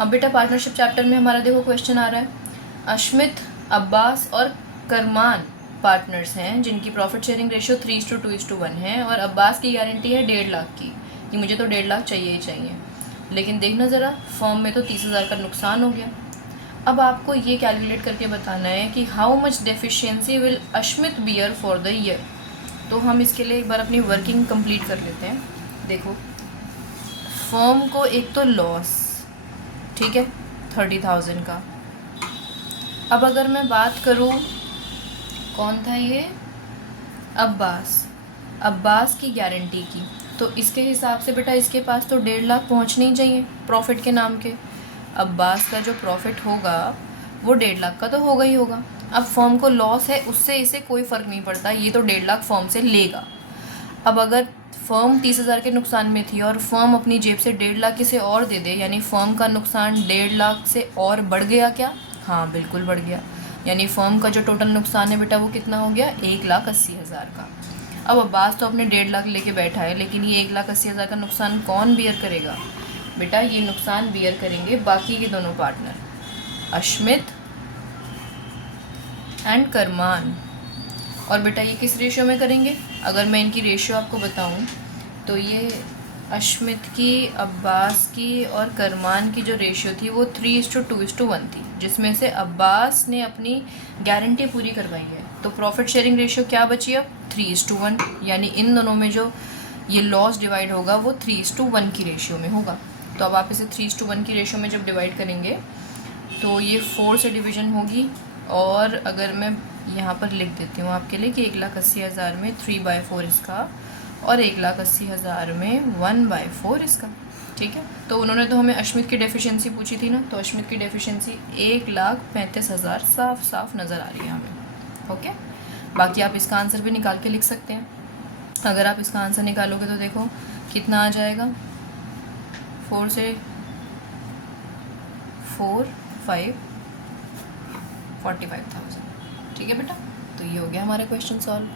अब बेटा partnership chapter में हमारा देखो क्वेश्चन आ रहा है, अश्मित, अब्बास और करमान पार्टनर्स हैं जिनकी प्रॉफिट शेयरिंग रेशियो 3:2:1 है और अब्बास की गारंटी है 1.5 लाख की कि मुझे तो 1.5 लाख चाहिए ही चाहिए। लेकिन देखना ज़रा, फर्म में तो 30,000 का नुकसान हो गया। अब आपको ये कैलकुलेट करके बताना है कि how much deficiency will Ashmit bear for the year. तो हम इसके लिए एक बार अपनी वर्किंग कंप्लीट कर लेते हैं। देखो, फर्म को एक तो लॉस, ठीक है, 30,000 का। अब अगर मैं बात करूँ, कौन था ये, अब्बास की गारंटी की, तो इसके हिसाब से बेटा इसके पास तो 1.5 लाख पहुँचने ही चाहिए प्रॉफिट के नाम के। अब्बास का जो प्रॉफिट होगा वो 1.5 लाख का तो होगा ही होगा। अब फर्म को लॉस है, उससे इसे कोई फ़र्क नहीं पड़ता, ये तो 1.5 लाख फर्म से लेगा। अब अगर फर्म 30,000 के नुकसान में थी और फर्म अपनी जेब से 1.5 लाख किसे और दे दे, यानी फर्म का नुकसान 1.5 लाख से और बढ़ गया क्या? हाँ बिल्कुल बढ़ गया। यानी फर्म का जो टोटल नुकसान है बेटा वो कितना हो गया, 1,80,000 का। अब अब्बास तो अपने 1.5 लाख लेके बैठा है, लेकिन ये 1,80,000 का नुकसान कौन बियर करेगा? बेटा ये नुकसान बियर करेंगे बाकी के दोनों पार्टनर, अश्मित एंड करमान। और बेटा ये किस रेशियो में करेंगे? अगर मैं इनकी रेशियो आपको बताऊं तो ये अश्मित की, अब्बास की और करमान की जो रेशियो थी वो 3:2:1 थी, जिसमें से अब्बास ने अपनी गारंटी पूरी करवाई है। तो प्रॉफिट शेयरिंग रेशियो क्या बची अब? 3:1, यानी इन दोनों में जो ये लॉस डिवाइड होगा वो 3:1 की रेशियो में होगा। तो अब आप इसे 3:1 की रेशियो में जब डिवाइड करेंगे तो ये 4 से डिवीज़न होगी। और अगर मैं यहाँ पर लिख देती हूँ आपके लिए कि 1,80,000 में 3/4 इसका और 1,80,000 में 1/4 इसका, ठीक है। तो उन्होंने तो हमें अश्मित की डेफिशिएंसी पूछी थी ना, तो अश्मित की डेफिशिएंसी 1,35,000 साफ साफ नज़र आ रही है हमें। ओके, बाकी आप इसका आंसर भी निकाल के लिख सकते हैं। अगर आप इसका आंसर निकालोगे तो देखो कितना आ जाएगा, 4 से 4, 5, 45,000, ठीक है बेटा। तो ये हो गया हमारा क्वेश्चन सॉल्व।